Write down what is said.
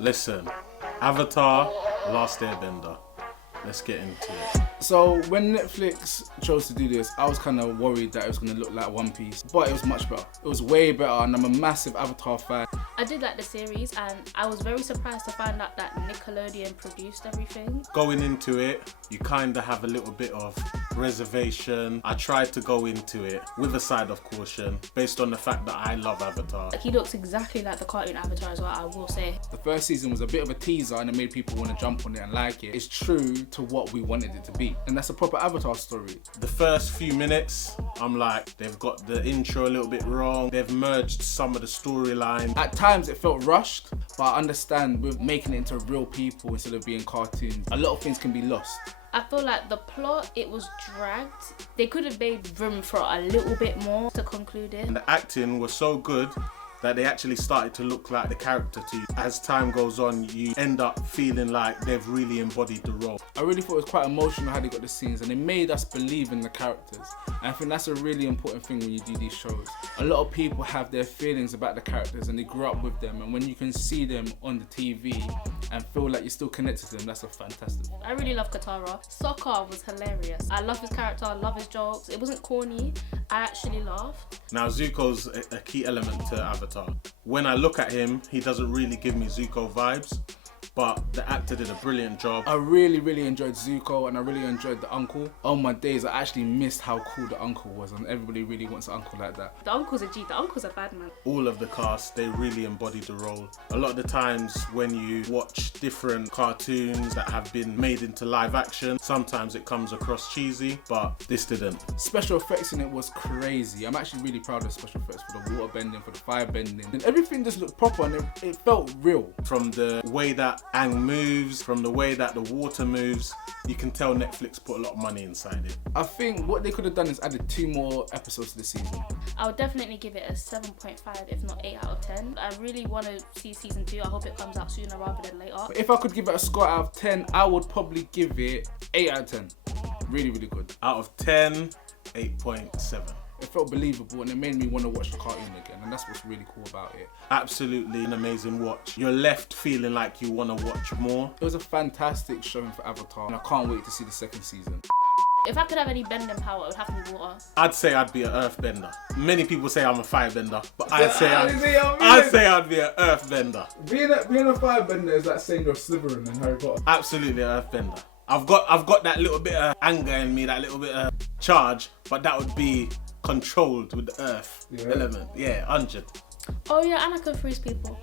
Listen, Avatar, Last Airbender. Let's get into it. So when Netflix chose to do this, I was kind of worried that it was going to look like One Piece, but it was much better. It was way better, and I'm a massive Avatar fan. I did like the series, and I was very surprised to find out that Nickelodeon produced everything. Going into it, you kind of have a little bit of reservation. I tried to go into it with a side of caution, based on the fact that I love Avatar. He looks exactly like the cartoon Avatar as well, I will say. The first season was a bit of a teaser, and it made people want to jump on it and like it. It's true to what we wanted it to be, and that's a proper Avatar story. The first few minutes, I'm like, they've got the intro a little bit wrong. They've merged some of the storyline. At times it felt rushed, but I understand with making it into real people instead of being cartoons, a lot of things can be lost. I feel like the plot, it was dragged. They could have made room for a little bit more to conclude it. And the acting was so good that they actually started to look like the character to you. As time goes on, you end up feeling like they've really embodied the role. I really thought it was quite emotional how they got the scenes, and they made us believe in the characters. And I think that's a really important thing when you do these shows. A lot of people have their feelings about the characters and they grew up with them, and when you can see them on the TV and feel like you're still connected to them, that's a fantastic. I really love Katara. Sokka was hilarious. I love his character, I love his jokes. It wasn't corny, I actually laughed. Now Zuko's a key element to Avatar. When I look at him, he doesn't really give me Zuko vibes, but the actor did a brilliant job. I really enjoyed Zuko, and I really enjoyed the uncle. Oh my days, I actually missed how cool the uncle was, and everybody really wants an uncle like that. The uncle's a G, the uncle's a bad man. All of the cast, they really embodied the role. A lot of the times when you watch different cartoons that have been made into live action, sometimes it comes across cheesy, but this didn't. Special effects in it was crazy. I'm actually really proud of special effects for the water bending, for the fire bending, and everything just looked proper, and it felt real. From the way that Aang moves, from the way that the water moves, you can tell Netflix put a lot of money inside it. I think what they could have done is added 2 more episodes to the season. I would definitely give it a 7.5, if not 8 out of 10. I really want to see season 2. I hope it comes out sooner rather than later. But if I could give it a score out of 10, I would probably give it 8 out of 10. Really good. Out of 10, 8.7. It felt believable, and it made me want to watch the cartoon again, and that's what's really cool about it. Absolutely an amazing watch. You're left feeling like you want to watch more. It was a fantastic showing for Avatar, and I can't wait to see the second season. If I could have any bending power, it would have to be water. I'd say I'd be an earthbender. Many people say I'm a firebender, but I'd say I'd be an earthbender. Being a firebender is like saying you're Slytherin in Harry Potter. Absolutely an earthbender. I've got that little bit of anger in me, that little bit of charge, but that would be controlled with the earth element. Yeah, 100. Oh yeah, and I can freeze people.